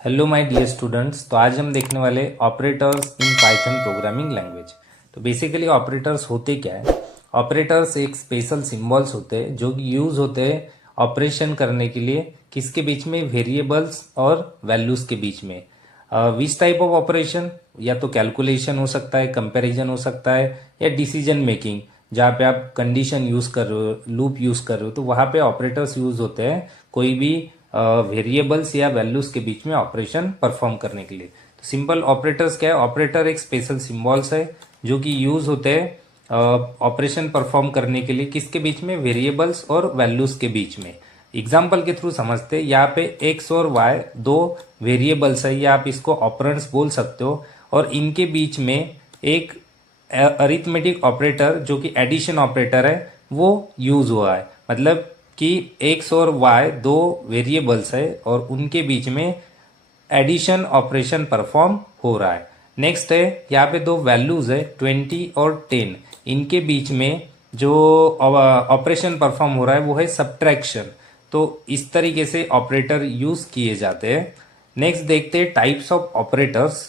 Hello my dear students. तो आज हम देखने वाले operators in Python programming language. तो बेसिकली ऑपरेटर्स होते क्या है? ऑपरेटर्स एक स्पेशल सिंबल्स होते हैं जो कि यूज होते हैं ऑपरेशन करने के लिए, किसके बीच में? वेरिएबल्स और वैल्यूज के बीच में। Which type of operation? या तो कैलकुलेशन हो सकता है, कंपैरिजन हो सकता है, या डिसीजन मेकिंग, जहाँ पे आप कंडीशन यूज कर रहे हो, लूप यूज कर रहे हो, तो वहां पे ऑपरेटर्स यूज होते हैं कोई भी वेरिएबल्स या वैल्यूज के बीच में ऑपरेशन परफॉर्म करने के लिए। तो सिंपल ऑपरेटर्स क्या है? ऑपरेटर एक स्पेशल सिंबल्स है जो कि यूज होते हैं ऑपरेशन परफॉर्म करने के लिए, किसके बीच में? वेरिएबल्स और वैल्यूज के बीच में। एग्जाम्पल के थ्रू समझते हैं। यहाँ पे एक्स और वाई दो वेरिएबल्स है, या आप इसको ऑपरेंड्स बोल सकते हो, और इनके बीच में एक अरिथमेटिक ऑपरेटर जो कि एडिशन ऑपरेटर है वो यूज हुआ है। मतलब कि एक्स और वाई दो वेरिएबल्स है और उनके बीच में एडिशन ऑपरेशन परफॉर्म हो रहा है। नेक्स्ट है, यहाँ पे दो वैल्यूज है 20 और 10, इनके बीच में जो ऑपरेशन परफॉर्म हो रहा है वो है सब्ट्रैक्शन। तो इस तरीके से ऑपरेटर यूज किए जाते हैं। नेक्स्ट देखते हैं टाइप्स ऑफ ऑपरेटर्स।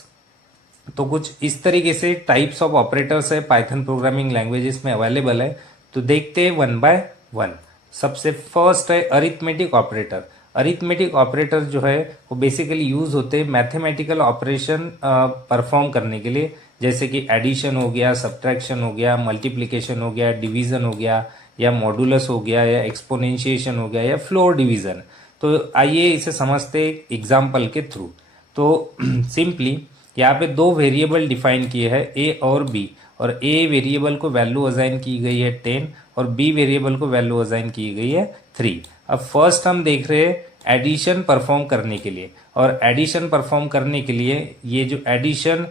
तो कुछ इस तरीके से टाइप्स ऑफ ऑपरेटर्स है पाइथन प्रोग्रामिंग लैंग्वेजेस में अवेलेबल है। तो देखते हैं वन बाय वन। सबसे फर्स्ट है अरिथमेटिक ऑपरेटर। अरिथमेटिक ऑपरेटर जो है वो बेसिकली यूज होते हैं मैथमेटिकल ऑपरेशन परफॉर्म करने के लिए, जैसे कि एडिशन हो गया, सब्ट्रैक्शन हो गया, मल्टीप्लिकेशन हो गया, डिवीजन हो गया, या मॉडुलस हो गया, या एक्सपोनेंशिएशन हो गया, या फ्लोर डिवीजन। तो आइए इसे समझते एग्जाम्पल के थ्रू। तो सिंपली यहाँ पे दो वेरिएबल डिफाइन किए हैं ए और बी, और ए वेरिएबल को वैल्यू असाइन की गई है 10 और बी वेरिएबल को वैल्यू असाइन की गई है 3। अब फर्स्ट हम देख रहे हैं एडिशन परफॉर्म करने के लिए, और एडिशन परफॉर्म करने के लिए ये जो एडिशन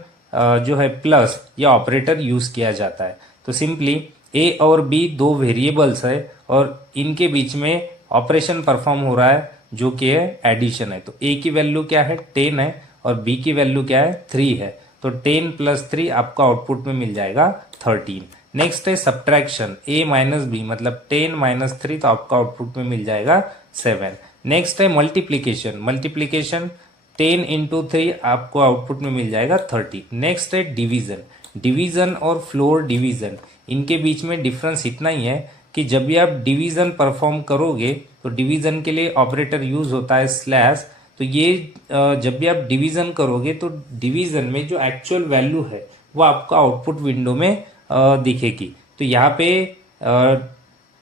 जो है प्लस, ये ऑपरेटर यूज किया जाता है। तो सिंपली ए और बी दो वेरिएबल्स है और इनके बीच में ऑपरेशन परफॉर्म हो रहा है जो कि है एडिशन है। तो ए की वैल्यू क्या है? 10 है, और बी की वैल्यू क्या है? 3 है। तो 10 + 3 आपका आउटपुट में मिल जाएगा 13। नेक्स्ट है सब्ट्रैक्शन, ए माइनस बी, मतलब 10 - 3, तो आपका आउटपुट में मिल जाएगा 7। नेक्स्ट है मल्टीप्लीकेशन। मल्टीप्लीकेशन 10 × 3 आपको आउटपुट में मिल जाएगा 30। नेक्स्ट है डिवीजन। डिवीजन और फ्लोर डिवीजन, इनके बीच में डिफरेंस इतना ही है कि जब भी आप डिवीजन परफॉर्म करोगे तो डिवीजन के लिए ऑपरेटर यूज होता है स्लैश। तो ये जब भी आप डिवीजन करोगे तो डिवीजन में जो एक्चुअल वैल्यू है वो आपको आउटपुट विंडो में दिखेगी। तो यहाँ पे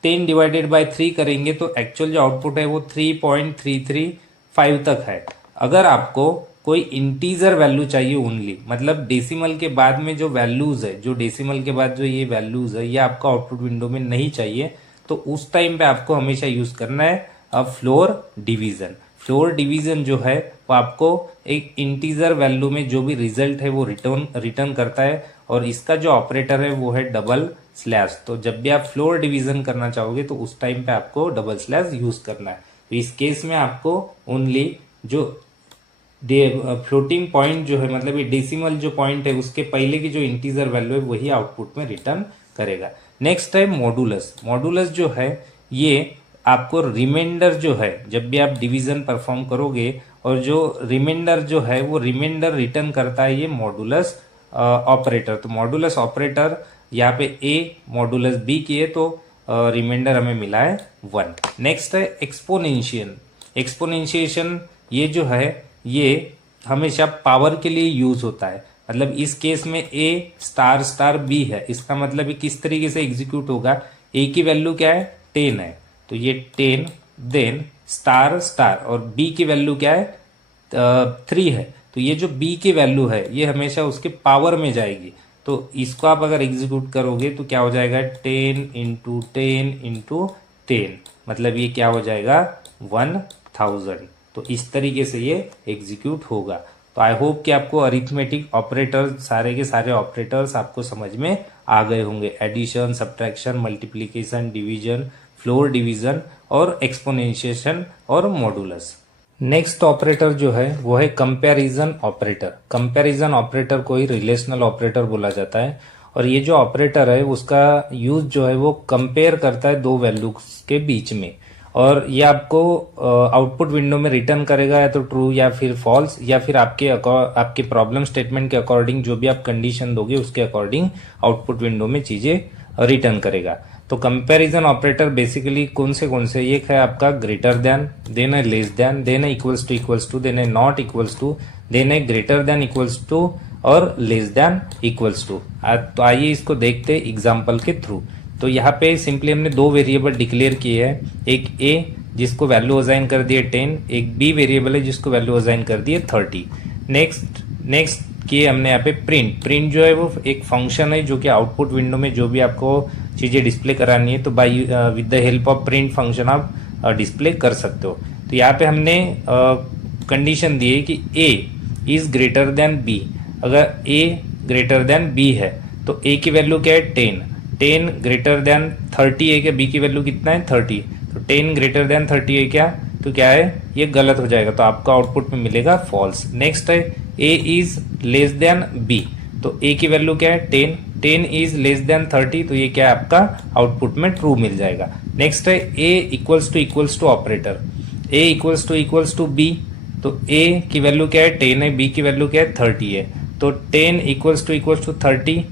10 / 3 करेंगे तो एक्चुअल जो आउटपुट है वो 3.335 तक है। अगर आपको कोई इंटीजर वैल्यू चाहिए ओनली, मतलब डेसिमल के बाद में जो वैल्यूज है, जो डेसिमल के बाद जो ये वैल्यूज है ये आपको आउटपुट विंडो में नहीं चाहिए, तो उस टाइम पे आपको हमेशा यूज करना है फ्लोर डिवीजन। फ्लोर डिवीजन जो है वो आपको एक इंटीजर वैल्यू में जो भी रिजल्ट है वो रिटर्न करता है, और इसका जो ऑपरेटर है वो है डबल स्लैश। तो जब भी आप फ्लोर डिवीजन करना चाहोगे तो उस टाइम पे आपको डबल स्लैश यूज करना है। तो इस केस में आपको ओनली जो फ्लोटिंग पॉइंट जो है, मतलब ये डेसिमल जो पॉइंट है उसके पहले की जो इंटीजर वैल्यू है वही आउटपुट में रिटर्न करेगा। नेक्स्ट है मॉडुलस। मॉडुलस जो है ये आपको रिमाइंडर जो है, जब भी आप डिवीजन परफॉर्म करोगे और जो रिमाइंडर जो है वो रिमाइंडर रिटर्न करता है ये मॉडुलस ऑपरेटर। तो मॉडुलस ऑपरेटर यहाँ पे ए मॉडुलस बी की है, तो रिमाइंडर हमें मिला है 1। नेक्स्ट है एक्सपोनेंशियल। एक्सपोनेंशिएशन ये जो है ये हमेशा पावर के लिए यूज होता है। मतलब इस केस में ए ** बी है, इसका मतलब ये किस तरीके से एग्जीक्यूट होगा? ए की वैल्यू क्या है? 10 है, तो ये 10 देन ** और बी की वैल्यू क्या है? 3 है, तो ये जो बी की वैल्यू है ये हमेशा उसके पावर में जाएगी। तो इसको आप अगर एग्जीक्यूट करोगे तो क्या हो जाएगा? 10 × 10 × 10, मतलब ये क्या हो जाएगा? 1000। तो इस तरीके से ये एग्जीक्यूट होगा। तो आई होप कि आपको अरिथमेटिक ऑपरेटर, सारे के सारे ऑपरेटर्स आपको समझ में आ गए होंगे। Addition, subtraction, multiplication, division, floor division और एक्सपोनेंशिएशन और मॉडुलस। नेक्स्ट ऑपरेटर जो है वो है कंपैरिजन ऑपरेटर। कंपैरिजन ऑपरेटर को ही रिलेशनल ऑपरेटर बोला जाता है, और ये जो ऑपरेटर है उसका यूज जो है वो कंपेयर करता है दो वैल्यूज के बीच में। और ये आपको आउटपुट विंडो में रिटर्न करेगा या तो ट्रू या फिर फॉल्स, या फिर आपके प्रॉब्लम स्टेटमेंट के अकॉर्डिंग जो भी आप कंडीशन दोगे उसके अकॉर्डिंग आउटपुट विंडो में चीजें रिटर्न करेगा। तो कंपैरिजन ऑपरेटर बेसिकली कौन से एक है आपका ग्रेटर देन, देन है लेस देन है इक्वल्स टू, देन है नॉट इक्वल्स टू, देन है ग्रेटर देन इक्वल्स टू और लेस देन इक्वल्स टू। तो आइए इसको देखते एग्जाम्पल के थ्रू। तो यहाँ पे सिंपली हमने दो वेरिएबल डिक्लेयर किए हैं, एक ए जिसको वैल्यू असाइन कर दिए 10, एक बी वेरिएबल है जिसको वैल्यू असाइन कर दिए 30। नेक्स्ट किए हमने यहाँ पे प्रिंट जो है वो एक फंक्शन है जो कि आउटपुट विंडो में जो भी आपको चीजें डिस्प्ले करानी है तो by with the help of print function आप डिस्प्ले कर सकते हो। तो यहाँ पे हमने कंडीशन दी है कि ए इज ग्रेटर देन बी। अगर ए ग्रेटर देन बी है तो ए की वैल्यू क्या है 10 ग्रेटर देन 30 है क्या, बी की वैल्यू कितना है 30, तो 10 ग्रेटर देन 30 है क्या, तो क्या है ये गलत हो जाएगा, तो आपका आउटपुट में मिलेगा फॉल्स। नेक्स्ट है A is less then B, तो ए की वैल्यू क्या है 10 इज लेस देन 30, तो ये क्या है आपका आउटपुट में ट्रू मिल जाएगा। नेक्स्ट है A equals to operator, A equals to B, तो ए की वैल्यू क्या है 10 है, बी की वैल्यू क्या है 30 है, तो 10 इक्वल्स टू 30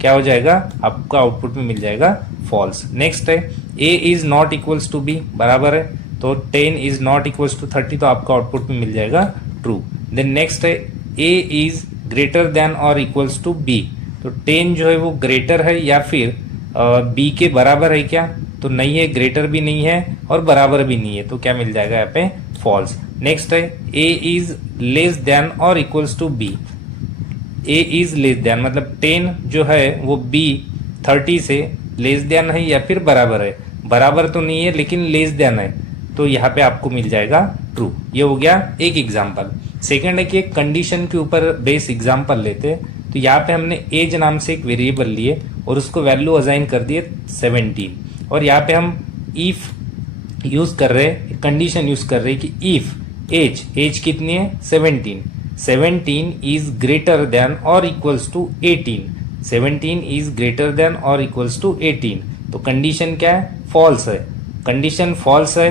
क्या हो जाएगा आपका आउटपुट में मिल जाएगा फॉल्स। नेक्स्ट है A is not equals to B, बराबर है, तो 10 इज नॉट इक्वल्स टू 30, तो आपका आउटपुट में मिल जाएगा ट्रू। देन नेक्स्ट है ए इज ग्रेटर देन और इक्वल्स टू बी, तो 10 जो है वो ग्रेटर है या फिर बी के बराबर है क्या, तो नहीं है, ग्रेटर भी नहीं है और बराबर भी नहीं है, तो क्या मिल जाएगा यहाँ पे फॉल्स। नेक्स्ट है ए इज लेस देन और equals to B, A is less than मतलब 10 जो है वो बी 30 से लेस देन है या फिर बराबर है, बराबर तो नहीं है लेकिन लेस देन है, तो यहाँ पे आपको मिल जाएगा ट्रू। ये हो गया एक एग्जाम्पल। सेकंड है कि एक कंडीशन के ऊपर बेस एग्जाम्पल लेते हैं, तो यहाँ पे हमने एज नाम से एक वेरिएबल लिए और उसको वैल्यू असाइन कर दिए 17, और यहाँ पे हम इफ यूज कर रहे हैं, कंडीशन यूज कर रहे हैं कि इफ एज कितनी है 17 is greater than or equals to 18, 17 is greater than or equals to 18, तो कंडीशन क्या है फॉल्स है, कंडीशन फॉल्स है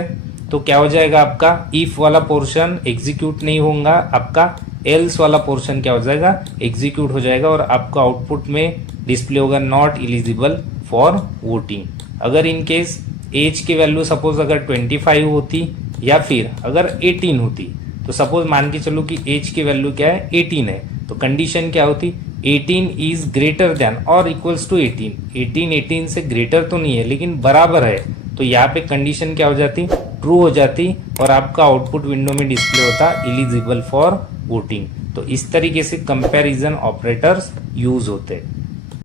तो क्या हो जाएगा आपका इफ वाला पोर्शन एग्जीक्यूट नहीं होगा, आपका एल्स वाला पोर्शन क्या हो जाएगा एग्जीक्यूट हो जाएगा और आपका आउटपुट में डिस्प्ले होगा नॉट एलिजिबल फॉर वोटिंग। अगर इन केस एज की वैल्यू सपोज अगर 25 होती या फिर अगर 18 होती, तो सपोज मान के चलो कि एज की वैल्यू क्या है 18 है, तो कंडीशन क्या होती 18 इज ग्रेटर देन और इक्वल्स टू 18 से ग्रेटर तो नहीं है लेकिन बराबर है, तो यहाँ पे कंडीशन क्या हो जाती ट्रू हो जाती और आपका आउटपुट विंडो में डिस्प्ले होता एलिजिबल फॉर वोटिंग। तो इस तरीके से कंपैरिजन ऑपरेटर्स यूज होते हैं।